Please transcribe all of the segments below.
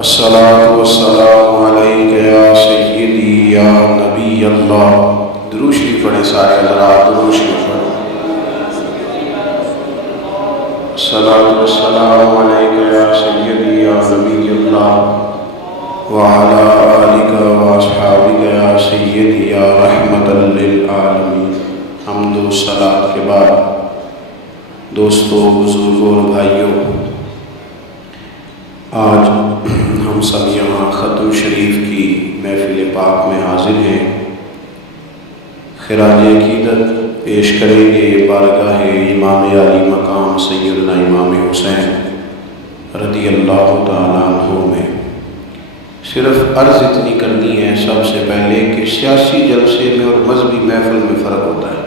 الصلاة والسلام علیک یا سیدی یا نبی اللہ۔ درود شریف پڑھیں سارے حضرات، درود شریف پڑھیں۔ الصلاة والسلام علیک یا سیدی یا نبی اللہ وعلی آلک واصحابک یا سیدی یا رحمت للعالمین۔ حمد و صلاۃ کے بعد دوستو، بزرگوں اور بھائیوں، آج ہم سب یہاں ختم شریف کی محفل پاک میں حاضر ہیں۔ خراج عقیدت پیش کریں گے بارگاہ امام علی مقام سیدنا امام حسین رضی اللہ تعالیٰ عنہ میں۔ صرف عرض اتنی کرنی ہے سب سے پہلے کہ سیاسی جلسے میں اور مذہبی محفل میں فرق ہوتا ہے۔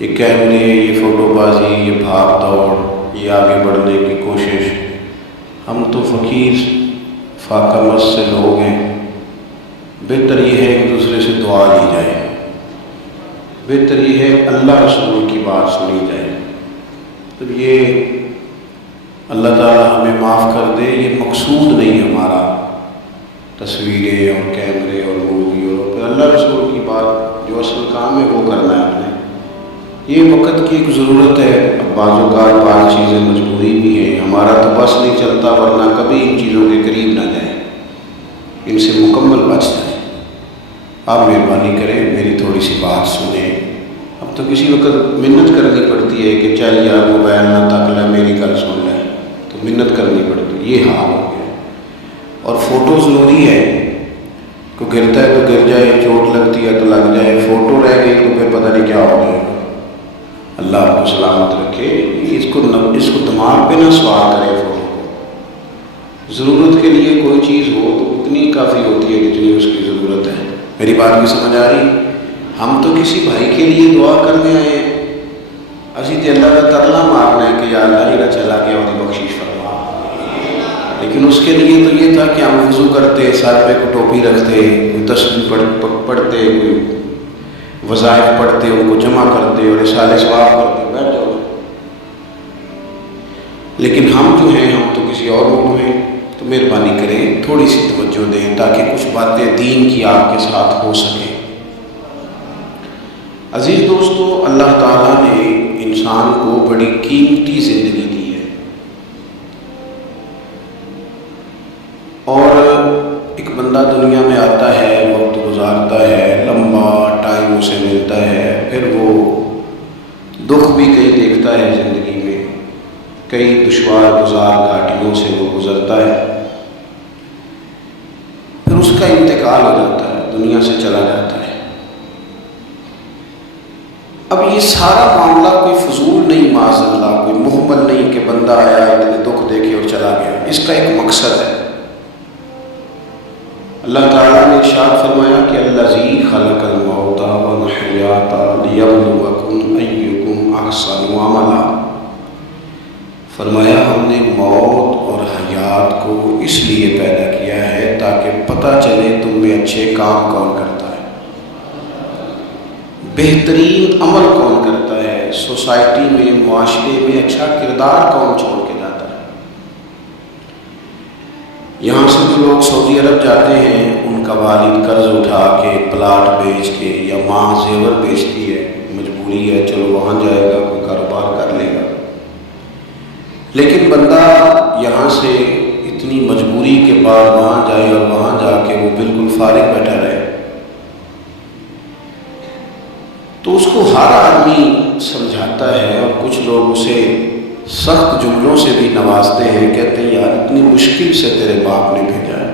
یہ کیمرے، یہ فوٹو بازی، یہ بھاگ دوڑ، یہ آگے بڑھنے کی کوشش، ہم تو فقیر فاقہ مست سے لوگ ہیں۔ بہتر یہ ہے کہ دوسرے سے دعا لی جائے، بہتر یہ ہے اللہ رسول کی بات سنی جائے۔ تو یہ اللہ تعالیٰ ہمیں معاف کر دے، یہ مقصود نہیں ہمارا تصویریں اور کیمرے اور مووی، اور پھر اللہ رسول کی بات جو اصل کام ہے وہ کرنا ہے اپنے۔ یہ وقت کی ایک ضرورت ہے، اب بعض اوقات بعض چیزیں مجبوری بھی ہیں، ہمارا تو بس نہیں چلتا، ورنہ کبھی ان چیزوں کے قریب نہ جائیں، ان سے مکمل بچ جائیں۔ آپ مہربانی کریں، میری تھوڑی سی بات سنیں۔ اب تو کسی وقت منت کرنی پڑتی ہے کہ چل یار موبائل نہ تک لے، میری گل سن لے، تو منت کرنی پڑتی ہے، یہ حال ہو گیا۔ اور فوٹو ضروری ہے، کوئی گرتا ہے تو گر جائے، چوٹ لگتی ہے تو لگ جائے، فوٹو رہ گئی تو پھر پتہ نہیں کیا ہو جائے گا۔ اللہ آپ کو سلامت رکھے۔ اس کو دماغ پہ نہ سوار کرے فوٹو کو۔ ضرورت کے لیے کوئی چیز ہو تو اتنی کافی ہوتی ہے جتنی اس کی ضرورت ہے۔ میری بات بھی سمجھ آ رہی؟ ہم تو کسی بھائی کے لیے دعا کرنے آئے ہیں، اسی تے اللہ کا ترلا مارنا ہے کہ یا اللہ جڑا چلا گیا وہ بخشش فرما۔ لیکن اس کے لیے تو یہ تھا کہ ہم وضو کرتے، سر پہ کو ٹوپی رکھتے، کوئی تسبیح پڑھتے، کوئی وظائف پڑھتے، ان کو جمع کرتے اور رسالے ثواب کرتے، بیٹھ جاؤ۔ لیکن ہم جو ہیں، ہم تو کسی اور ملک میں، تو مہربانی کریں تھوڑی سی توجہ دیں تاکہ کچھ باتیں دین کی آپ کے ساتھ ہو سکیں۔ عزیز دوستو، اللہ تعالیٰ نے انسان کو بڑی قیمتی زندگی دی ہے، اور ایک بندہ دنیا میں آتا ہے، وقت گزارتا ہے، لمبا ٹائم اسے ملتا ہے، پھر وہ دکھ بھی کئی دیکھتا ہے زندگی میں، کئی دشوار گزار گھاٹیوں سے وہ گزرتا ہے، پھر اس کا انتقال ہو جاتا ہے، دنیا سے چلا جاتا ہے۔ اب یہ سارا معاملہ کوئی فضول نہیں، معاذ اللہ کوئی محمل نہیں کہ بندہ آیا اتنے دکھ دیکھے اور چلا گیا، اس کا ایک مقصد ہے۔ اللہ تعالیٰ نے ارشاد فرمایا کہ الذی خلق الموت والحیات لیبلوکم ایکم احسن عملا۔ فرمایا ہم نے موت اور حیات کو اس لیے پیدا کیا ہے تاکہ پتہ چلے تم میں اچھے کام کون کرتا ہے، بہترین عمل کون کرتا ہے، سوسائٹی میں، معاشرے میں اچھا کردار کون چھوڑ کے جاتا ہے۔ یہاں سے جو لوگ سعودی عرب جاتے ہیں، ان کا والد قرض اٹھا کے، پلاٹ بیچ کے، یا ماں زیور بیچتی ہے، مجبوری ہے، چلو وہاں جائے گا، کوئی کاروبار کر لے گا۔ لیکن بندہ یہاں سے اتنی مجبوری کے بعد وہاں جائے اور وہاں جا کے وہ بالکل فارغ بیٹھا رہے، تو اس کو ہر آدمی سمجھاتا ہے، اور کچھ لوگ اسے سخت جملوں سے بھی نوازتے ہیں، کہتے ہیں یار اتنی مشکل سے تیرے باپ نے بھیجا ہے،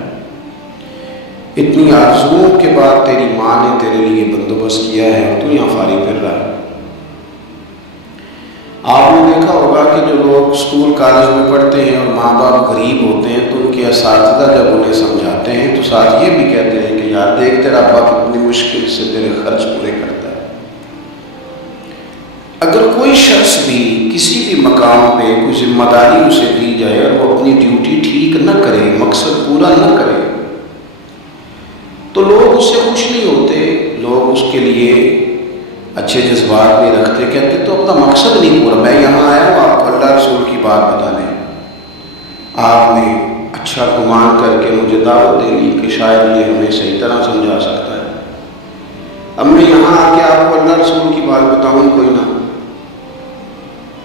اتنی آرزوؤں کے بعد تیری ماں نے تیرے لیے بندوبست کیا ہے اور تو یہاں فارغ پھر رہا ہے۔ آپ نے دیکھا ہوگا کہ جو لوگ اسکول کالج میں پڑھتے ہیں اور ماں باپ غریب ہوتے ہیں تو ان کے اساتذہ جب انہیں سمجھاتے ہیں تو ساتھ یہ بھی کہتے ہیں کہ یار دیکھ تیرا باپ اتنی مشکل سے تیرے خرچ پورے کرتا ہے۔ اگر کوئی شخص بھی کسی بھی مقام پہ کوئی ذمہ داری اسے دی جائے اور وہ اپنی ڈیوٹی ٹھیک نہ کرے، مقصد پورا نہ کرے، تو لوگ اس سے خوش نہیں ہوتے، لوگ اس کے لیے اچھے جذبات نہیں رکھتے، کہتے تو اپنا مقصد نہیں پورا، میں یہاں آیا ہوں آپ کو اللہ رسول کی بات بتانے، آپ نے اچھا گمان کر کے مجھے دعوت دے لی کہ شاید یہ ہمیں صحیح طرح سمجھا سکتا ہے. اب میں یہاں آ کے آپ کو اللہ رسول کی بات بتاؤں کوئی نہ،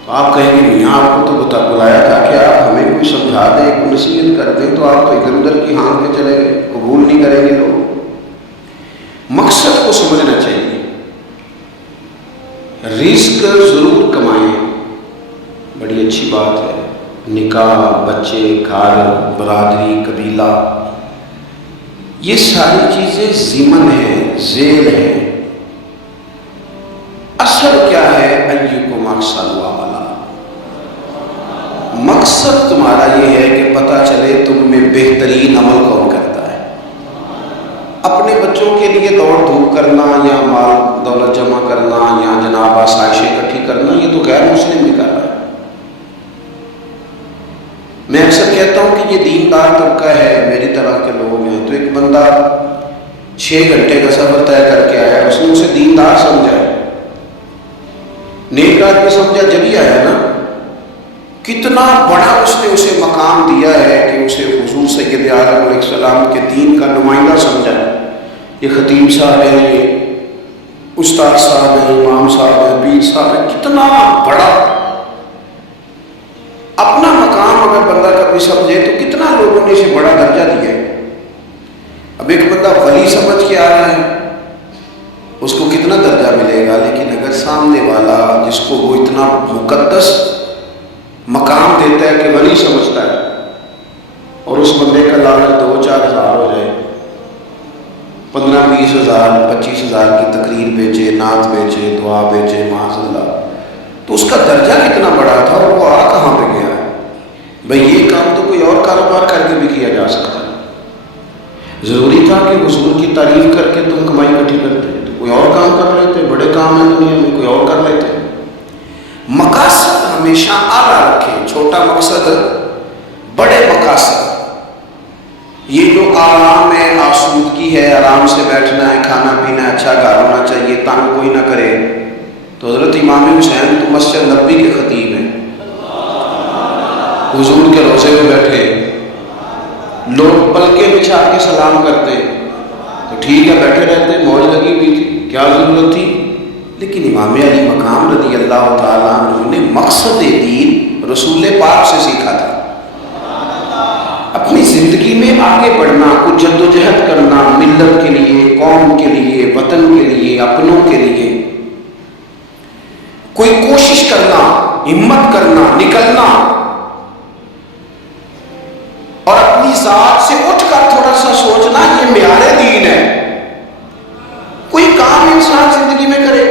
تو آپ کہیں گے میاں آپ کو تو بلایا تھا کہ آپ ہمیں کوئی سمجھا دیں، کوئی نصیحت کر دیں، تو آپ تو ادھر ادھر کی ہاں پہ چلے گئے، قبول نہیں کریں گے لوگ. مقصد کو سمجھنا چاہیے. رزق ضرور کمائیں، بڑی اچھی بات ہے، نکاح، بچے، گھر، برادری، قبیلہ، یہ ساری چیزیں ضمن ہیں، ذیل ہیں. اصل کیا ہے؟ ایکم احسن عملا. مقصد تمہارا یہ ہے کہ پتہ چلے تم میں بہترین عمل کون کرتا ہے. اپنے بچوں کے لیے دوڑ دھوپ کرنا یا مال دولت جمع کرنا یا جناب آسائشیں اکٹھی کرنا، یہ تو غیر مسلم بھی کر رہا ہے. میں اکثر کہتا ہوں کہ یہ دیندار طبقہ ہے، میری طرح کے لوگ ہیں. تو ایک بندہ 6 گھنٹے کا سفر طے کر کے آیا، اس نے اسے دیندار سمجھا، نیک آدمی سمجھا، جبھی آیا نا. کتنا بڑا اس نے اسے مقام دیا ہے کہ اسے حضور سید عالم علیہ السلام کے دین کا نمائندہ سمجھا. یہ خطیب صاحب ہیں، یہ استاد صاحب ہیں، امام صاحب ہیں، پیر صاحب ہیں، کتنا بڑا اپنا مقام اگر بندہ کبھی سمجھے تو کتنا لوگوں نے اسے بڑا درجہ دیا ہے. اب ایک بندہ ولی سمجھ کے آ رہا ہے، اس کو کتنا درجہ ملے گا. لیکن اگر سامنے والا جس کو وہ اتنا مقدس مقام دیتا ہے کہ ولی سمجھتا ہے، اور اس بندے کا لالچ 2-4 ہزار ہو جائے، 15-20 ہزار 25 ہزار کی تقریر بیچے، نعت بیچے، دعا بیچے، معاذ اللہ، تو اس کا درجہ کتنا بڑا تھا اور وہ آ کہاں پہ گیا. بھئی یہ کام تو کوئی اور کاروبار کر کے بھی کیا جا سکتا ہے. ضروری تھا کہ حضور کی تعریف کر کے تم کمائی اکٹھی کرتے، تو کوئی اور کام کر لیتے. بڑے کام ہیں دنیا میں، کوئی اور کر لیتے. مقاصد ہمیشہ اعلیٰ رکھیں، چھوٹا مقصد، بڑے مقاصد. یہ جو آرام ہے، آسودگی ہے، آرام سے بیٹھنا ہے، کھانا پینا، اچھا گھر ہونا چاہیے، تنگ کوئی نہ کرے. تو حضرت امام حسین تو مسجد نبوی کے خطیب ہیں، حضور کے روضے میں بیٹھے، لوگ پلکیں بچھا کے سلام کرتے، تو ٹھیک ہے بیٹھے رہتے، موج لگی ہوئی تھی، کیا ضرورت تھی. لیکن امام علی مقام رضی اللہ تعالیٰ عنہ نے مقصد دین رسول پاک سے سیکھا تھا. اپنی زندگی میں آگے بڑھنا، کچھ جد و جہد کرنا، ملت کے لیے، قوم کے لیے، وطن کے لیے، اپنوں کے لیے کوئی کوشش کرنا، ہمت کرنا، نکلنا، اور اپنی ذات سے اٹھ کر تھوڑا سا سوچنا، یہ معیار دین ہے. کوئی کام انسان زندگی میں کرے،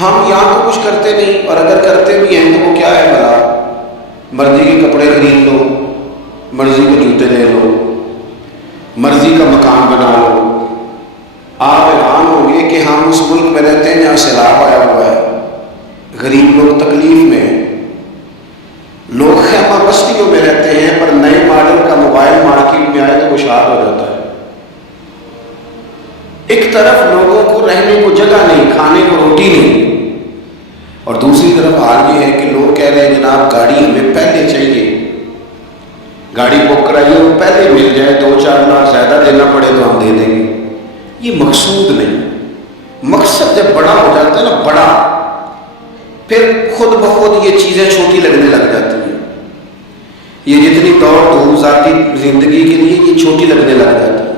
ہم یہاں تو کچھ کرتے نہیں، اور اگر کرتے بھی ہیں تو وہ کیا ہے بھلا، مرضی کے کپڑے خرید لو، مرضی کے جوتے لے لو، مرضی کا مکان بنا لو. آپ حیران ہوں گے کہ ہم اس ملک میں رہتے ہیں جہاں سیلاب آیا ہوا ہے، غریب لوگ تکلیف میں، لوگ خیمہ بستیوں میں رہتے ہیں، پر نئے ماڈل کا موبائل مارکیٹ میں آئے تو وہ شاد ہو جاتا ہے. ایک طرف لوگوں کو رہنے کو جگہ نہیں، کھانے کو روٹی نہیں، اور دوسری طرف حال یہ ہے کہ لوگ کہہ رہے ہیں جناب گاڑی ہمیں پہلے چاہیے، گاڑی بک کرائیے وہ پہلے مل جائے، 2-4 لاکھ زیادہ دینا پڑے تو ہم دے دیں گے. یہ مقصود نہیں. مقصد جب بڑا ہو جاتا ہے نا، بڑا، پھر خود بخود یہ چیزیں چھوٹی لگنے لگ جاتی ہیں. یہ جتنی دوڑ دھوپ ذاتی زندگی کے لیے یہ چھوٹی لگنے لگ جاتی ہے.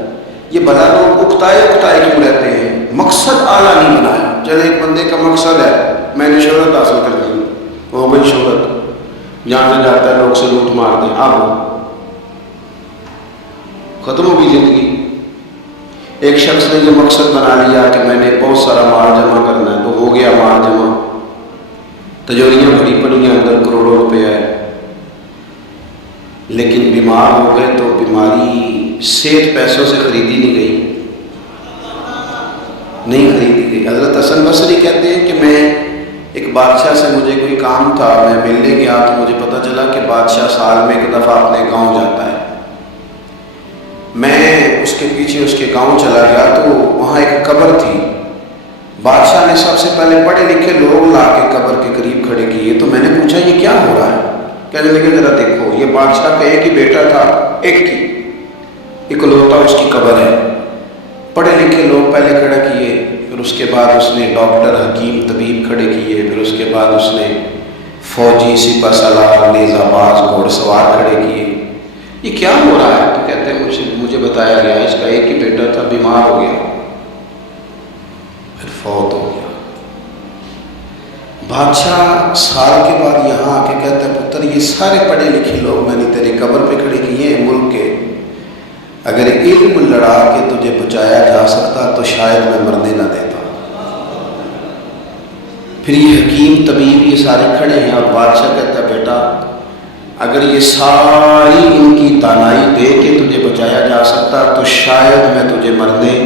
یہ بڑا لوگ اکتائے کیوں رہتے ہیں؟ مقصد اعلیٰ نہیں بنایا. چلے ایک بندے کا مقصد ہے میں نے شہرت حاصل کرنی، ہو گئی شہرت، جہاں سے جاتا ہے لوگ سلوٹ مارتے ہیں، اب ختم ہو گئی زندگی. ایک شخص نے یہ مقصد بنا لیا کہ میں نے بہت سارا مال جمع کرنا ہے، تو ہو گیا مال جمع، تجوریاں بڑی پڑی ہیں، اندر کروڑوں روپے ہے، لیکن بیمار ہو گئے تو بیماری صحت پیسوں سے خریدی نہیں گئی، نہیں خریدی گئی. حضرت حسن بصری کہتے ہیں کہ میں ایک بادشاہ سے مجھے کوئی کام تھا، میں ملنے گیا تو مجھے پتہ چلا کہ بادشاہ سال میں ایک دفعہ اپنے گاؤں جاتا ہے. میں اس کے پیچھے اس کے گاؤں چلا گیا تو وہاں ایک قبر تھی. بادشاہ نے سب سے پہلے پڑھے لکھے لوگ لا کے قبر کے قریب کھڑے کیے. تو میں نے پوچھا یہ کیا ہو رہا ہے؟ کہنے لگے ذرا دیکھو یہ بادشاہ کا ایک ہی بیٹا تھا، ایک ہی اکلوتا اس کی قبر ہے۔ پڑھے لکھے لوگ پہلے کھڑے کیے، پھر اس کے بعد اس نے ڈاکٹر حکیم طبیب کھڑے کیے، پھر اس کے بعد اس نے فوجی سپہ سالار نیزہ باز گھوڑ سوار کھڑے کیے۔ یہ کیا ہو رہا ہے؟ تو کہتے ہیں مجھے بتایا گیا اس کا ایک ہی بیٹا تھا، بیمار ہو گیا، پھر فوت ہو گیا۔ بادشاہ سال کے بعد یہاں آ کے کہتا ہے پتر یہ سارے پڑھے لکھے لوگ میں نے تیری قبر پہ کھڑے کیے ہیں ملک کے، اگر علم لڑا کے تجھے بچایا جا سکتا تو شاید میں مرنے نہ دیتا۔ پھر یہ حکیم طبیب یہ سارے کھڑے ہیں اور بادشاہ کہتا ہے بیٹا اگر یہ ساری ان کی دانائی دے کے تجھے بچایا جا سکتا تو شاید میں تجھے مرنے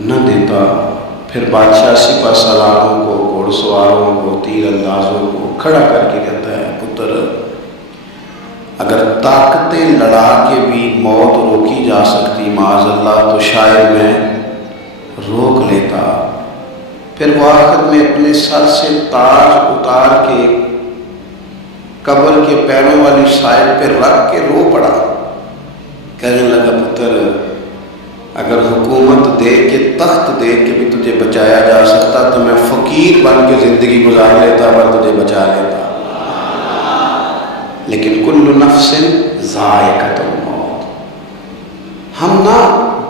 نہ دیتا۔ پھر بادشاہ سپہ سالاروں کو، گھوڑ سواروں کو، تیر اندازوں کو کھڑا کر کے کہتا ہے پتر اگر طاقتیں لڑا کے بھی موت روکی جا سکتی معاذ اللہ تو شاید میں روک لیتا۔ پھر وہ آخر میں اپنے سر سے تاج اتار کے قبر کے پیروں والی سائڈ پہ رکھ کے رو پڑا، کہنے لگا پتر اگر حکومت دے کے تخت دے کے بھی تجھے بچایا جا سکتا تو میں فقیر بن کے زندگی گزار لیتا اور تجھے بچا لیتا، لیکن کل نفس ذائقۃ الموت۔ ہم نہ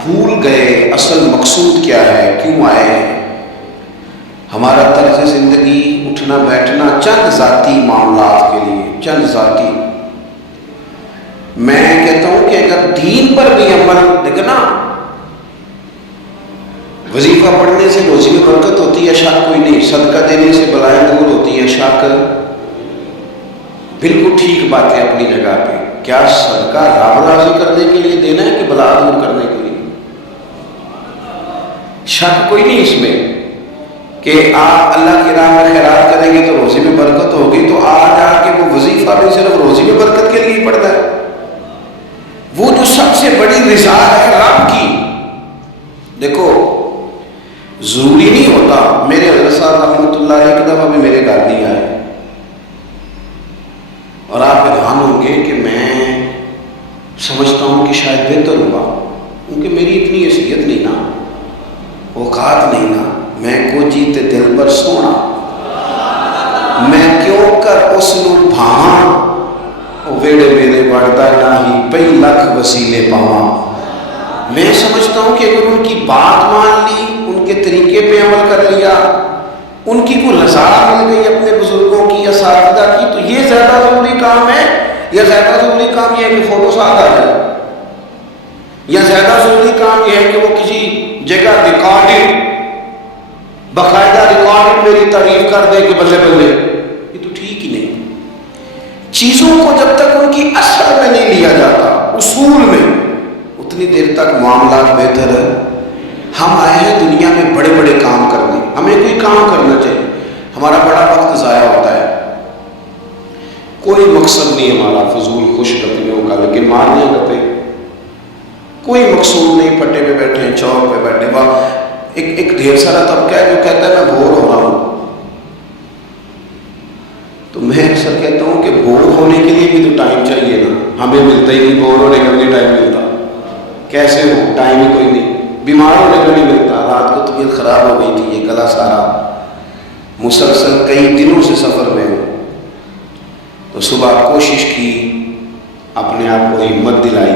بھول گئے اصل مقصود کیا ہے، کیوں آئے ہیں۔ ہمارا طرز زندگی اٹھنا بیٹھنا چند ذاتی معاملات کے لیے، چند ذاتی۔ میں کہتا ہوں کہ اگر دین پر بھی عمل دیکھنا، وظیفہ پڑھنے سے روزی میں برکت ہوتی ہے شک کوئی نہیں، صدقہ دینے سے بلائیں دور ہوتی ہیں شک، بالکل ٹھیک بات ہے اپنی جگہ پہ۔ کیا صدقہ رب راضی کرنے کے لیے دینا ہے کہ بلا دور کرنے کے لیے؟ شک کوئی نہیں اس میں کہ آپ اللہ کی راہ میں خیرات کریں گے تو روزی میں برکت ہوگی، تو آج آ کے وہ وظیفہ بھی صرف روزی میں برکت کے لیے پڑھتا ہے۔ وہ جو سب سے بڑی رضا ہے رب کی، دیکھو ضروری نہیں ہوتا۔ میرے حضرت صاحب رحمۃ اللہ علیہ ایک دفعہ بھی میرے گھر نہیں آئے اور آپ حیران ہوں گے کہ میں سمجھتا ہوں کہ شاید بہتر ہوا، کیونکہ میری اتنی حیثیت نہیں نا، اوقات نہیں نا، میں کو جیتے دل پر سونا، میں کیوں کر اس نو بھاواں ویڑے میرے بڑھتا نہ ہی پئی لکھ وسیلے پاواں۔ میں سمجھتا ہوں کہ اگر ان کی بات مان لی، ان کے طریقے پہ عمل کر لیا، ان کی کوئی رضا مل گئی اپنے بزرگوں کی، اساتذہ کی، تو یہ زیادہ ضروری کام ہے، یا زیادہ ضروری کام یہ ہے کہ فوٹو ساتھ آ جائے، یا زیادہ ضروری کام یہ ہے کہ وہ کسی جگہ ریکارڈڈ باقاعدہ ریکارڈڈ میری تعریف کر دے کہ بلے بلے، یہ تو ٹھیک ہی نہیں۔ چیزوں کو جب تک ان کی اصل میں نہیں لیا جاتا، اصول میں، اتنی دیر تک معاملات بہتر ہے۔ ہم آئے ہیں دنیا میں بڑے بڑے کام کرنے، ہمیں کوئی کام کرنا چاہیے، ہمارا بڑا وقت ضائع ہوتا ہے، کوئی مقصد نہیں ہمارا فضول خوش گپیوں کا، لیکن مارنے گپے کوئی مقصود نہیں، پٹے پہ بیٹھے ہیں، چوک پہ بیٹھے، ایک ڈھیر سارا طبقہ ہے جو کہتا ہے میں بور ہو رہا ہوں، تو میں اکثر کہتا ہوں کہ بور ہونے کے لیے بھی تو ٹائم چاہیے نا، ہمیں ملتا ہی نہیں، بور ہونے کا بھی ٹائم ملتا، کیسے ہو، ٹائم ہی کوئی نہیں، بیمار ہونے کا نہیں ملتا، رات کو طبیعت خراب ہو گئی تھی، یہ گلا سارا مسلسل کئی دنوں سے سفر میں ہوں، تو صبح کوشش کی، اپنے آپ کو ہمت دلائی،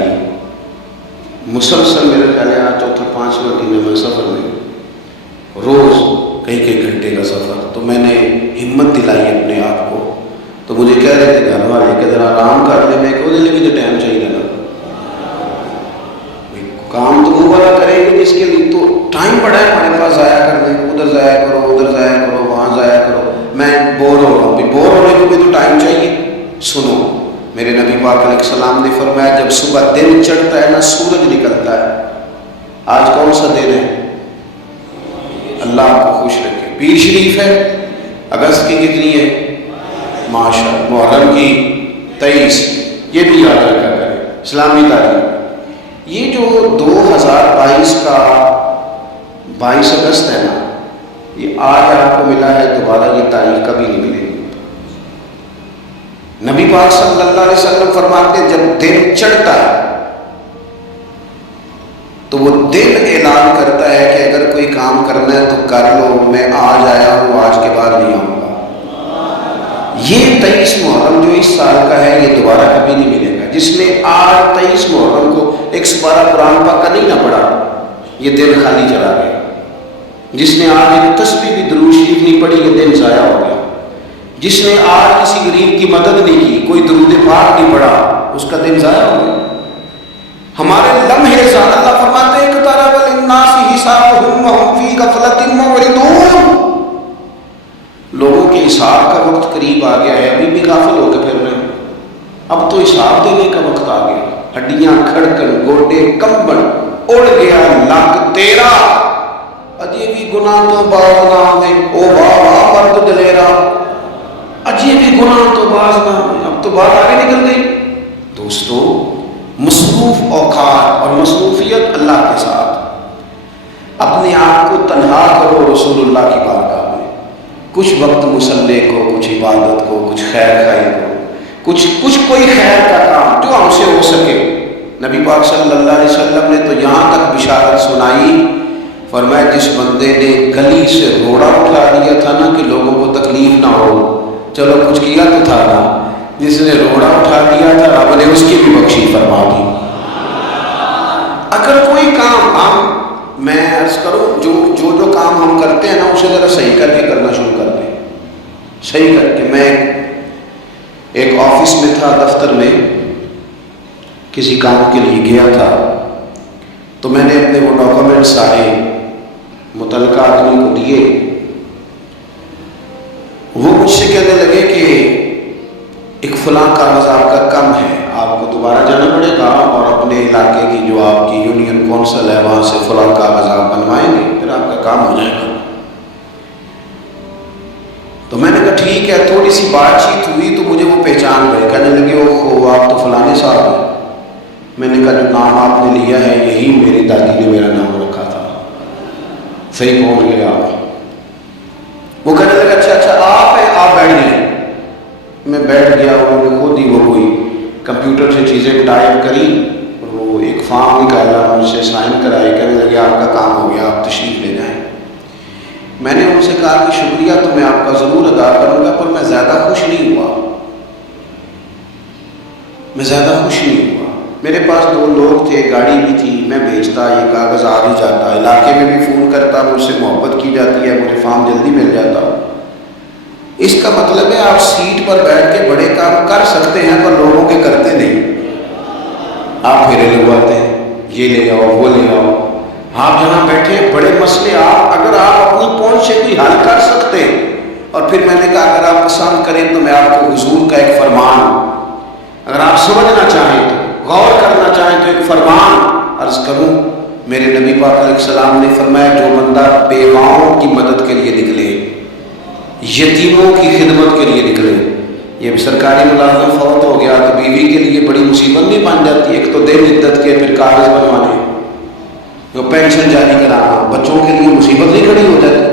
مسلسل میرے خیال ہے چوتھا پانچواں دن میں سفر میں، روز کئی کئی گھنٹے کا سفر، تو میں نے ہمت دلائی اپنے آپ کو، تو مجھے کہہ رہے تھے گھر والے کہ ذرا آرام کر لے، میں کہوں دے لیکن تو ٹائم چاہیے نا، کام تو وہ والا کریں گے جس کے لیے تو ٹائم پڑا ہے ہمارے پاس ضائع کرنے، ادھر ضائع کرو، ادھر ضائع کرو، وہاں ضائع کرو، میں بور ہو رہا ہوں، بور ہونے کو بھی تو ٹائم چاہیے۔ سنو میرے نبی پاک علیہ السلام نے فرمایا جب صبح دن چڑھتا ہے نا سورج نکلتا ہے، آج کون سا دن ہے؟ اللہ آپ کو خوش رکھے، پیر شریف ہے، اگست کی کتنی ہے؟ ماشاء محرم کی 23، یہ بھی یاد رکھا کریں، اسلامی تاریخ۔ یہ جو 2022 کا 22 اگست ہے نا، یہ آج آپ کو ملا ہے، دوبارہ یہ تاریخ کبھی نہیں ملے گی۔ نبی پاک صلی اللہ علیہ وسلم فرماتے ہیں جب دن چڑھتا ہے تو وہ دن اعلان کرتا ہے کہ اگر کوئی کام کرنا ہے تو کر لو، میں آج آیا ہوں، آج کے بعد نہیں آؤں گا۔ یہ 23 محرم جو اس سال کا ہے یہ دوبارہ کبھی نہیں ملے گا۔ جس نے آج 23 محرم کو ایک سپارہ قرآن پاک کا نہیں نہ پڑھا، یہ دن خالی چلا گیا۔ جس نے آج ایک تسبیح بھی درود شریف نہیں پڑھی، یہ دن ضائع ہو گیا۔ جس نے آج کسی غریب کی مدد نہیں کی، کوئی درود پاک نہیں پڑھا، اس کا دن ضائع ہو گیا۔ ہمارے لمحے اللہ فرماتے ہیں اقترب للناس حسابهم وهم في غفلة معرضون، لوگوں کے حساب کا وقت قریب آ گیا ہے، ابھی بھی غافل ہو کے پھر رہے ہیں۔ اب تو حساب دینے کا وقت آ گیا، ہڈیاں کھڑکن، گوڈے کمبن، اڑ گیا لک تیرا، اجے بھی گناہ تو باز نہ آوے، او واہ واہ مرد دلیرا، اجے بھی گناہ تو باز نہ آوے۔ اب تو بات آگے نکل گئی۔ دوستو، مصروف اوقات اور مصروفیت اللہ کے ساتھ، اپنے آپ کو تنہا کرو رسول اللہ کی بارگاہ میں، کچھ وقت مصلی کو، کچھ عبادت کو، کچھ خیر خائی کو، کچھ کوئی خیر کا کام جو ہم سے ہو سکے۔ نبی پاک صلی اللہ علیہ وسلم نے تو یہاں تک بشارت سنائی، فرمایا جس بندے نے گلی سے روڑا اٹھا دیا تھا نا کہ لوگوں کو تکلیف نہ ہو، چلو کچھ کیا تو تھا نا، جس نے روڑا اٹھا دیا تھا رب نے اس کی بھی بخشش فرما دی۔ اگر کوئی کام میں عرض کروں جو کام ہم کرتے ہیں نا اسے ذرا صحیح کر کے کرنا شروع کر دیں، صحیح کر کے۔ میں ایک آفس میں تھا، دفتر میں کسی کام کے لیے گیا تھا، تو میں نے اپنے وہ ڈاکومنٹ سارے متعلقہ آدمی کو دیے۔ وہ مجھ سے کہنے لگے کہ ایک فلاں کاغذ آپ کا کم ہے، آپ کو دوبارہ جانا پڑے گا اور اپنے علاقے کی جو آپ کی یونین کونسل ہے وہاں سے فلاں کاغذ آپ بنوائیں گے، پھر آپ کا کام ہو جائے گا۔ تو میں نے کہا ٹھیک ہے، تھوڑی سی بات چیت ہوئی تو مجھے وہ پہچان گئے، کہنے لگے اوہ آپ تو فلانے صاحب ہیں۔ میں نے کہا جو نام آپ نے لیا ہے یہی میری دادی نے میرا نام رکھا تھا، صحیح پہنچ گئے آپ۔ وہ کہنے لگا اچھا آپ ہیں، آپ بیٹھ جائیں۔ میں بیٹھ گیا، انہوں نے خود ہی وہ کوئی کمپیوٹر سے چیزیں ٹائپ کری اور وہ ایک فارم نکالا، مجھ سے سائن کرائے، کہنے لگے آپ کا کام ہو گیا، آپ تشریف لے جائیں۔ میں نے ان سے کہا کہ شکریہ تو میں آپ کا ضرور ادا کروں گا، پر میں زیادہ خوش نہیں ہوا، میں زیادہ خوش نہیں ہوا۔ میرے پاس 2 لوگ تھے، گاڑی بھی تھی، میں بھیجتا، یہ کاغذ آ بھی جاتا، علاقے میں بھی فون کرتا، مجھ سے محبت کی جاتی ہے، مجھے فارم جلدی مل جاتا۔ اس کا مطلب ہے آپ سیٹ پر بیٹھ کے بڑے کام کر سکتے ہیں پر لوگوں کے کرتے نہیں۔ آپ پھیرے لگواتے ہیں، یہ لے آؤ وہ لے آؤ، آپ جہاں بیٹھے بڑے مسئلے اگر آپ اپنی پہنچ سے کوئی حل کر سکتے۔ اور پھر میں نے کہا اگر آپ پسند کریں تو میں آپ کو حضور کا ایک فرمان، اگر آپ سمجھنا چاہیں تو غور کرنا چاہیں تو ایک فرمان عرض کروں۔ میرے نبی پاک علیہ السلام نے فرمایا جو بندہ بیواؤں کی مدد کے لیے نکلے، یتیموں کی خدمت کے لیے نکلے، یہ سرکاری ملازم فوت ہو گیا تو بیوی کے لیے بڑی مصیبت نہیں بن جاتی، ایک تو دن عدت کے، پھر کاغذ بنوانے، جو پینشن جاری کرانا، بچوں کے لیے مصیبت نہیں کھڑی ہو جاتی۔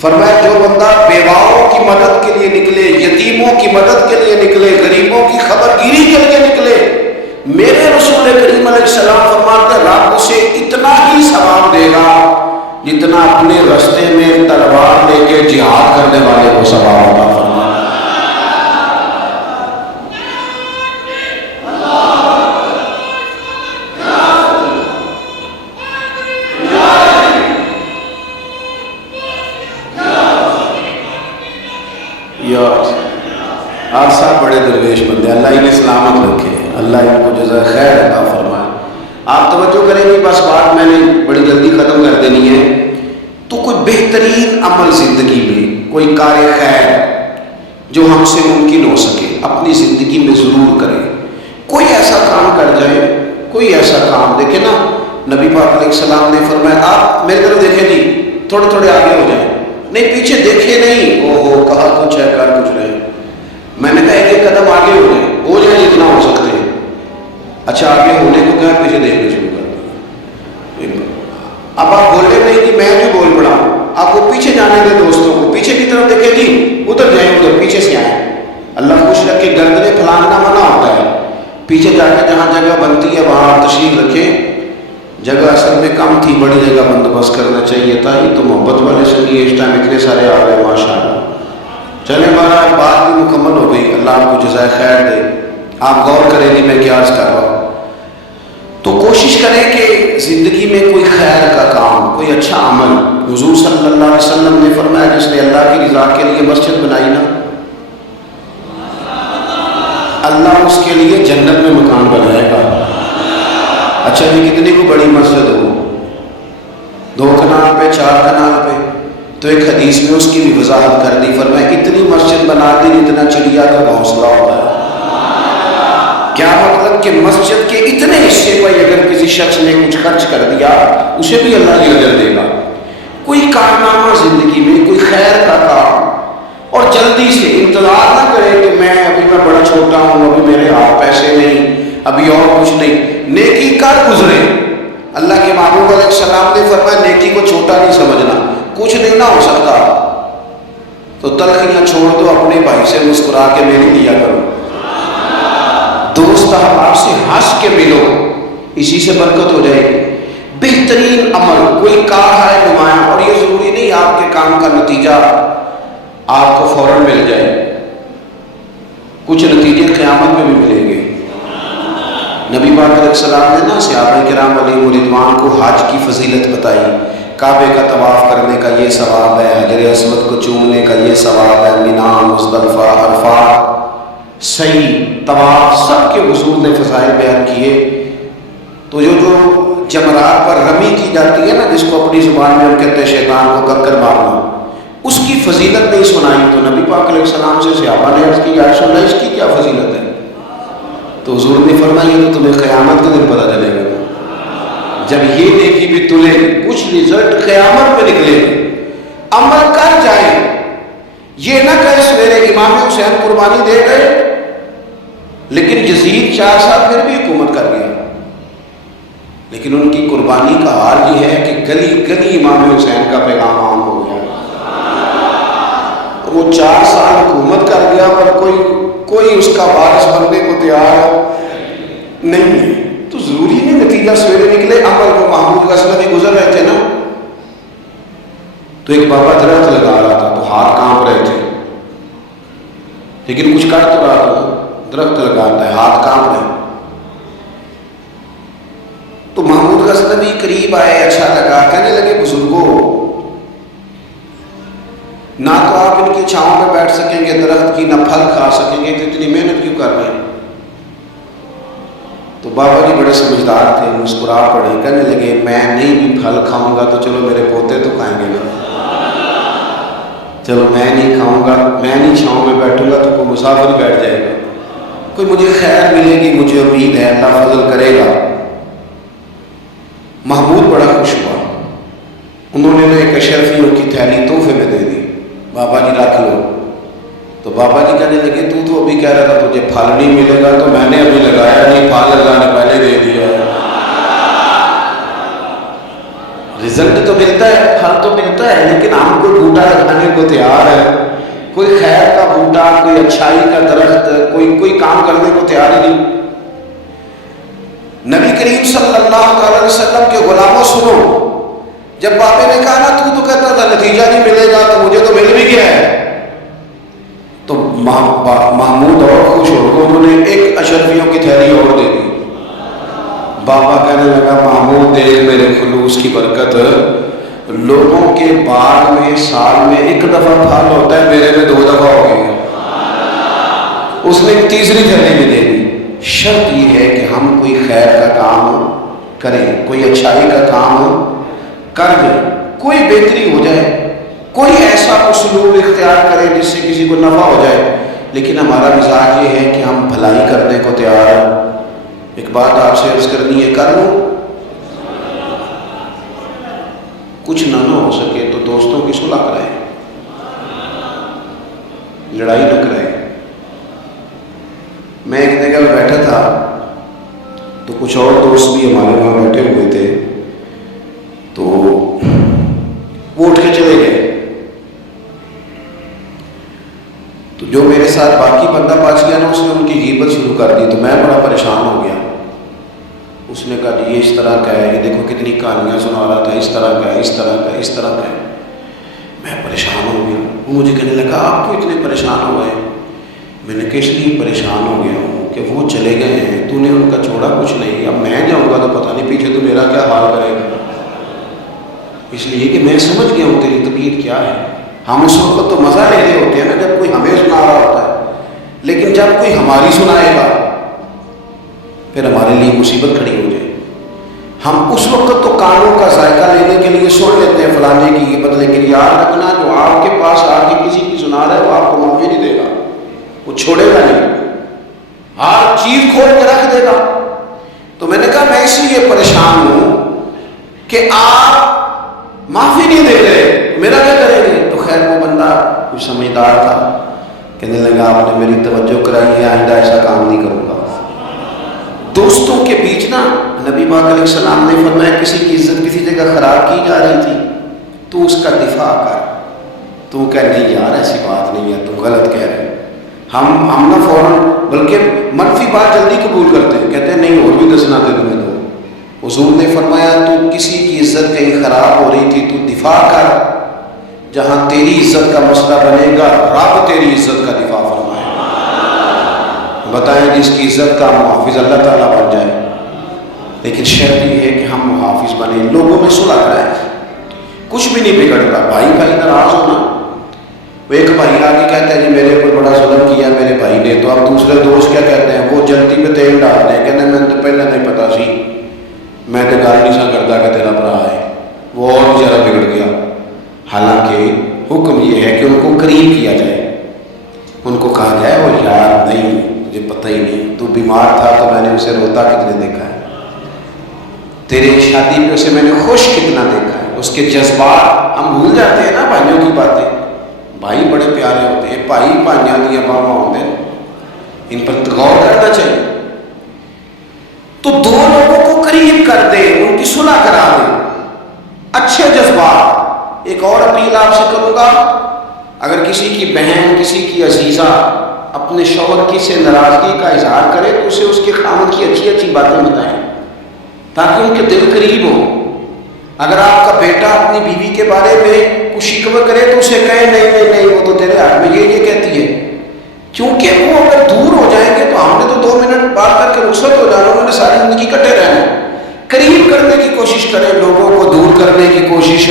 فرمایا جو بندہ بیواؤں کی مدد کے لیے نکلے، یتیموں کی مدد کے لیے نکلے، غریبوں کی خبر گیری کے لیے نکلے، میرے رسول کریم علیہ السلام فرماتے ہیں رب اسے اتنا ہی ثواب دے گا جتنا اپنے رستے میں تلوار لے کے جہاد کرنے والے کو ثواب عطا فرماتا ہے۔ آپ صاحب بڑے درویش بندے، اللہ انہیں سلامت رکھے، اللہ ان کو جزائے خیر عطا فرمائے۔ آپ توجہ کریں گے، بس بات میں نے بڑی جلدی ختم کر دینی ہے۔ تو کوئی بہترین عمل زندگی میں، کوئی کار خیر جو ہم سے ممکن ہو سکے اپنی زندگی میں ضرور کریں۔ کوئی ایسا کام کر جائے، کوئی ایسا کام دیکھیں نا، نبی پاک علیہ السلام نے فرمایا آپ میری طرف دیکھیں جی، تھوڑے تھوڑے آگے ہو جائیں، نہیں پیچھے دیکھے نہیں، اوہو کہا کچھ ہے کر کچھ رہے۔ میں نے کہا ایک قدم آگے ہو جائیں جتنا ہو سکتے ہیں۔ اچھا آگے ہونے کو کہا، پیچھے دیکھنے شروع کر دیا۔ اب آپ بولے نہیں کہ میں جو بول پڑا، آپ کو پیچھے جانے دیں، دوستوں کو پیچھے کی طرف دیکھیں جی، ادھر جائیں، ادھر پیچھے سے آئیں۔ اللہ خوش رکھے، گردنیں پھلاننا منع ہوتا ہے، پیچھے جا کے جہاں جگہ بنتی ہے وہاں تشریف رکھیں، جگہ اصل میں کم تھی، بڑی جگہ بندوبست کرنا چاہیے تھا۔ یہ تو محبت والے سنگی اس ٹائم اتنے سارے آ گئے ماشاء اللہ۔ چلیں ہمارا بات بھی مکمل ہو گئی، اللہ آپ کو جزائے خیر دے۔ آپ غور کریں گے میں کیا عرض کر رہا ہوں، تو کوشش کریں کہ زندگی میں کوئی خیر کا کام، کوئی اچھا عمل۔ حضور صلی اللہ علیہ وسلم نے فرمایا جس نے اللہ کی رضا کے لیے مسجد بنائی نا، اللہ اس کے لیے جنت میں مکان بنائے گا۔ اچھا جی کتنی کو بڑی مسجد ہو، 2 کنال پہ 4 کنال پہ، تو ایک حدیث میں اس کی بھی وضاحت کر دی، فرمایا اتنی مسجد بنا دی اتنا چڑیا کا گھونسلہ ہوتا ہے۔ کیا مطلب کہ مسجد کے اتنے حصے پر اگر کسی شخص نے کچھ خرچ کر دیا اسے بھی اللہ کی اجر دے گا۔ کوئی کارنامہ زندگی میں، کوئی خیر کا کام، اور جلدی سے انتظار نہ کرے کہ ابھی میں بڑا چھوٹا ہوں، ابھی میرے ہاتھ پیسے نہیں، ابھی اور کچھ نہیں، نیکی کر گزرے۔ اللہ کے محبوب علیہ السلام نے فرمایا نیکی کو چھوٹا نہیں سمجھنا، کچھ نہیں نہ ہو سکتا تو تلخیاں چھوڑ دو، اپنے بھائی سے مسکرا کے میری دیا کرو، دوست احباب سے ہنس کے ملو، اسی سے برکت ہو جائے گی۔ بہترین عمل کوئی کار ہے نمایاں، اور یہ ضروری نہیں آپ کے کام کا نتیجہ آپ کو فوراً مل جائے، کچھ نتیجے قیامت میں بھی ملیں گے۔ نبی پاک علیہ السلام نے نا صحابہ کرام علیہم رضوان کو حج کی فضیلت بتائی، کعبے کا طواف کرنے کا یہ ثواب ہے، حجر اسود کو چومنے کا یہ ثواب ہے، مینا، مزدلفہ، عرفات، صحیح طواف، سب کے حضور نے فضائل بیان کیے۔ تو جو جمرات پر رمی کی جاتی ہے نا، جس کو اپنی زبان میں ہم کہتے ہیں شیطان کو کنکر مارنا، اس کی فضیلت نہیں سنائی، تو نبی پاک علیہ السلام سے صحابہ نے عرض کی یا رسول اللہ اس کی کیا فضیلت ہے؟ تو حضور نے فرمایا یہ تو تمہیں قیامت کے دن پتہ چلے گا، جب یہ نیکی بھی تلے، کچھ رزلٹ قیامت میں نکلے گا۔ عمل کر جائے، یہ نہ کہ سویرے امام حسین قربانی دے گئے لیکن یزید 4 سال پھر بھی حکومت کر گیا، لیکن ان کی قربانی کا حال یہ ہے کہ گلی گلی امام حسین کا پیغام عام ہو گیا۔ وہ 4 سال حکومت کر گیا پر کوئی اس کا وارث بننے کو تیار نہیں ہے، تو ضروری نہیں نتیجہ سویرے نکلے۔ عمل کو محمود غزنوی گزر رہے تھے نا، تو ایک بابا درخت لگا رہا تھا، تو ہاتھ کانپ رہے تھے، لیکن کچھ کر تو رہا تھا، درخت لگاتا ہے ہاتھ کانپ رہے۔ تو محمود غزنوی قریب آئے، اچھا لگا، کہنے لگے بزرگوں نہ تو آپ ان کی چھاؤں میں بیٹھ سکیں گے درخت کی، نہ پھل کھا سکیں گے، تو اتنی محنت کیوں کر رہے ہیں؟ تو بابا جی بڑے سمجھدار تھے، مسکرا پڑے، کہنے لگے میں نہیں بھی پھل کھاؤں گا تو چلو میرے پوتے تو کھائیں گے نا، چلو میں نہیں کھاؤں گا، میں نہیں چھاؤں میں بیٹھوں گا تو کوئی مسافر بیٹھ جائے گا، کوئی مجھے خیر ملے گی، مجھے امید ہے اللہ فضل کرے گا۔ محمود بڑا خوش ہوا، انہوں نے ایک اشرفیوں کی تھیلی تحفے میں دے دی، بابا جی رکھ لو۔ تو بابا جی کہنے لگے تو ابھی کہہ رہا تھا تجھے پھل نہیں ملے گا، تو میں نے ابھی لگایا نہیں، پھل اللہ نے پہلے دے دیا ہے۔ رزلٹ تو ملتا ہے، پھل تو ملتا ہے، لیکن ہم کوئی بوٹا لگانے کو تیار ہے، کوئی خیر کا بوٹا، کوئی اچھائی کا درخت، کوئی کام کرنے کو تیار ہی نہیں۔ نبی کریم صلی اللہ علیہ وسلم کے غلاموں سنو، جب بابے نے کہا نا تو کہتا تھا نتیجہ نہیں ملے گا، تو مجھے تو مل بھی گیا ہے، تو محمود اور خوش ہو گئے، انہوں نے ایک اشرفیوں کی تھیلی اور دے دی۔ بابا کہنے لگا محمود دیکھ میرے خلوص کی برکت، لوگوں کے باغ میں سال میں 1 دفعہ پھل ہوتا ہے، میرے میں 2 دفعہ ہو گئے۔ اس نے ایک تیسری تھیلی میں دے دی۔ شرط یہ ہے کہ ہم کوئی خیر کا کام کریں، کوئی اچھائی کا کام کر دیں، کوئی بہتری ہو جائے، کوئی ایسا اسلوب اختیار کرے جس سے کسی کو نفع ہو جائے، لیکن ہمارا مزاج یہ ہے کہ ہم بھلائی کرنے کو تیار ہیں۔ ایک بات آپ سے عرض کرنی ہے، کر لوں کچھ نہ ہو سکے تو دوستوں کی صلح کرائیں، لڑائی نہ کرائیں۔ میں ایک جگہ بیٹھا تھا تو کچھ اور دوست بھی ہمارے وہاں بیٹھے ہوئے تھے، تو وہ اٹھ کے چلے گئے، تو جو میرے ساتھ باقی بندہ بچ گیا نا، اس نے ان کی غیبت شروع کر دی، تو میں بڑا پریشان ہو گیا۔ اس نے کہا یہ اس طرح کا ہے، یہ دیکھو کتنی کہانیاں سنا رہا تھا، اس طرح کا ہے، اس طرح کا ہے، اس طرح کا ہے۔ میں پریشان ہو گیا۔ وہ مجھے کہنے لگا آپ کیوں اتنے پریشان ہو گئے؟ میں نے کہا اس لیے پریشان ہو گیا ہوں کہ وہ چلے گئے ہیں، تو نے ان کا چھوڑا کچھ نہیں، اب میں جاؤں گا تو پتہ نہیں پیچھے تو میرا کیا حال کرے گا، اس لیے کہ میں سمجھ گیا ہوں تیری طبیعت کیا ہے۔ ہم اس وقت تو مزہ لے رہے ہوتے ہیں نا جب کوئی ہمیں سنا رہا ہوتا ہے، لیکن جب کوئی ہماری سنائے گا پھر ہمارے لیے مصیبت کھڑی ہو جائے۔ ہم اس وقت تو کانوں کا ذائقہ لینے کے لیے سن لیتے ہیں فلانے کی غیبت، لیکن یاد رکھنا جو آپ کے پاس آ کے کسی کی سنا رہا ہے وہ آپ کو معافی نہیں دے گا، وہ چھوڑے گا نہیں، ہر چیز کھول کے رکھ دے گا۔ تو میں نے کہا میں اس لیے پریشان ہوں کہ آپ معافی نہیں دے رہے، میرا کیا کریں گے؟ تو خیر وہ بندہ کچھ سمجھدار تھا، کہنے لگا آپ نے میری توجہ کرائی ہے، آئندہ ایسا کام نہیں کروں گا۔ دوستوں کے بیچ نا نبی پاک علیہ السلام نے فرمایا کسی کی عزت کسی جگہ خراب کی جا رہی تھی تو اس کا دفاع کر، تو کہہ نہیں یار ایسی بات نہیں ہے، تم غلط کہہ رہے۔ ہم نہ فوراً بلکہ منفی بات جلدی قبول کرتے ہیں، کہتے ہیں نہیں اور بھی دسنا دے تمہیں دو۔ حضور نے فرمایا تو کسی کی عزت کہیں خراب ہو رہی تھی تو دفاع کر، جہاں تیری عزت کا مسئلہ بنے گا رب تیری عزت کا دفاع فرمائے گا۔ بتائیں جس کی عزت کا محافظ اللہ تعالیٰ بن جائے، لیکن شرط یہ ہے کہ ہم محافظ بنیں، لوگوں میں صلح کرائیں، کچھ بھی نہیں بگڑتا۔ بھائی بھائی ناراض ہونا، وہ ایک بھائی آگے کہتا ہے جی میرے اوپر بڑا ظلم کیا میرے بھائی نے، تو اب دوسرے دوست کیا کہتے ہیں، وہ جلتی پہ تیل ڈالتے ہیں، کہتے ہیں میں تو پہلے نہیں پتا سی، میں تو گل نہیں سا کرتا کہ تیرا بھرا ہے، وہ اور بیچارہ بگڑ گیا۔ حالانکہ حکم یہ ہے کہ ان کو قریب کیا جائے، ان کو کہا جائے وہ یار نہیں مجھے پتہ ہی نہیں، تو بیمار تھا تو میں نے اسے روتا کتنے دیکھا ہے، تیرے شادی پہ اسے میں نے خوش کتنا دیکھا ہے، اس کے جذبات ہم بھول جاتے ہیں نا بھائیوں کی باتیں۔ بھائی بڑے پیارے ہوتے ہیں، بھائی بھائیاں دیا باواں ہوتے ہیں، ان پر غور کرنا چاہیے۔ تو دو لوگوں کو قریب کر دے، ان کی صلح کرا دے، اچھے جذبات۔ ایک اور اپیل آپ سے کروں گا، اگر کسی کی بہن کسی کی عزیزہ اپنے شوہر کی سے ناراضگی کا اظہار کرے تو اسے اس کے خاوند کی اچھی اچھی باتیں بتائیں تاکہ ان کے دل قریب ہو۔ اگر آپ کا بیٹا اپنی بیوی کے بارے میں کچھ شکوہ کرے تو اسے کہے نہیں نہیں نہیں وہ تو تیرے حق میں یہ کہتی ہے، کیونکہ وہ اگر دور ہو جائیں گے تو ہم نے تو 2 منٹ بات کر کے رخصت ہو جانا، انہوں نے ساری زندگی کٹے رہنا۔ قریب کرنے کی کوشش کریں، لوگوں کو دور کرنے کی کوشش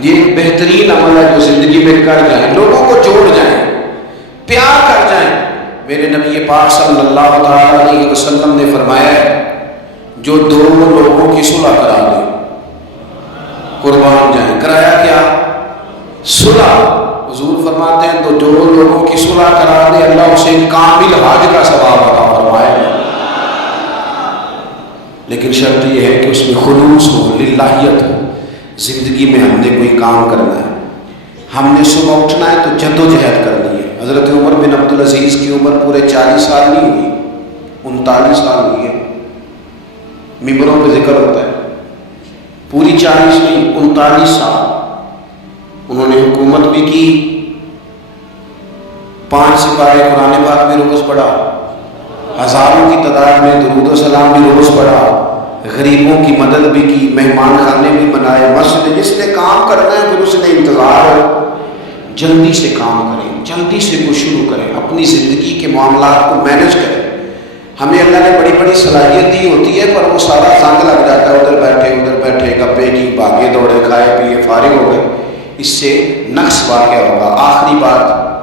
یہ بہترین عمل ہے جو زندگی میں کر جائیں، لوگوں کو جوڑ جائیں، پیار کر جائیں۔ میرے نبی پاک صلی اللہ تعالی علیہ وسلم نے فرمایا ہے جو 2 لوگوں کی صلح کرا دے قربان جائیں۔ کرایا کیا؟ صلح۔ حضور فرماتے ہیں تو جو لوگوں کی صلح کرا دے اللہ اسے کامل حج کا ثواب عطا فرمائے، لیکن شرط یہ ہے کہ اس میں خلوص ہو، للہیت ہو۔ زندگی میں ہم نے کوئی کام کرنا ہے، ہم نے صبح اٹھنا ہے تو جد و جہد کرنی ہے۔ حضرت عمر بن عبدالعزیز کی عمر پورے 40 سال نہیں ہوئی، 39 سال ہوئی ہے، ممبروں پہ ذکر ہوتا ہے، پوری 40 نہیں 39 سال انہوں نے حکومت بھی کی، 5 سپارے قرآن پاک میں روز پڑھا، ہزاروں کی تعداد میں درود و سلام بھی روز پڑھا، غریبوں کی مدد بھی کی، مہمان خانے بھی بنائے، مسجد جس نے کام کرنا ہے پھر اس نے انتظار جلدی سے کام کریں، جلدی سے وہ شروع کریں، اپنی زندگی کے معاملات کو مینج کریں۔ ہمیں اللہ نے بڑی بڑی صلاحیت دی ہوتی ہے پر وہ سارا زنگ لگ جاتا ہے، ادھر بیٹھے گپے کی بھاگے دوڑے کھائے پیے فارغ ہو گئے، اس سے نقص واقع ہوگا۔ آخری بات